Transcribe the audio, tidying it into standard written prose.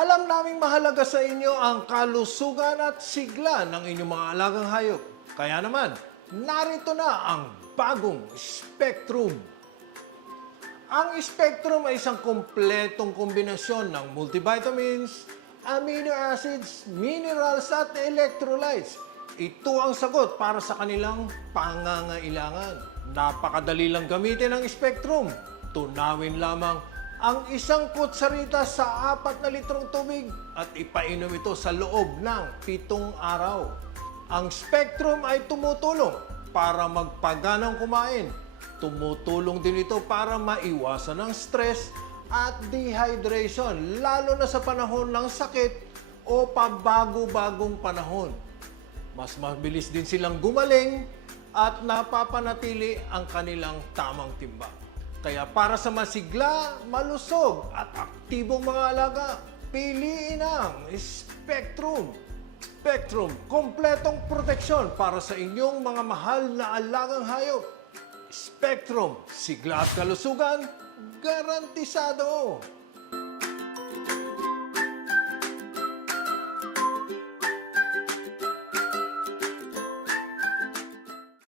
Alam naming mahalaga sa inyo ang kalusugan at sigla ng inyong mga alagang hayop. Kaya naman, narito na ang bagong Spectrum. Ang Spectrum ay isang kumpletong kombinasyon ng multivitamins, amino acids, minerals at electrolytes. Ito ang sagot para sa kanilang pangangailangan. Napakadali lang gamitin ang Spectrum. Tunawin lamang ang isang kutsarita sa 4 na litrong tubig at ipainom ito sa loob ng 7 araw. Ang Spectrum ay tumutulong para magpaganang kumain. Tumutulong din ito para maiwasan ang stress at dehydration, lalo na sa panahon ng sakit o pabago-bagong panahon. Mas mabilis din silang gumaling at napapanatili ang kanilang tamang timbang. Kaya para sa masigla, malusog at aktibong mga alaga, piliin ang Spectrum. Spectrum, kompletong proteksyon para sa inyong mga mahal na alagang hayop. Spectrum, sigla at kalusugan, garantisado!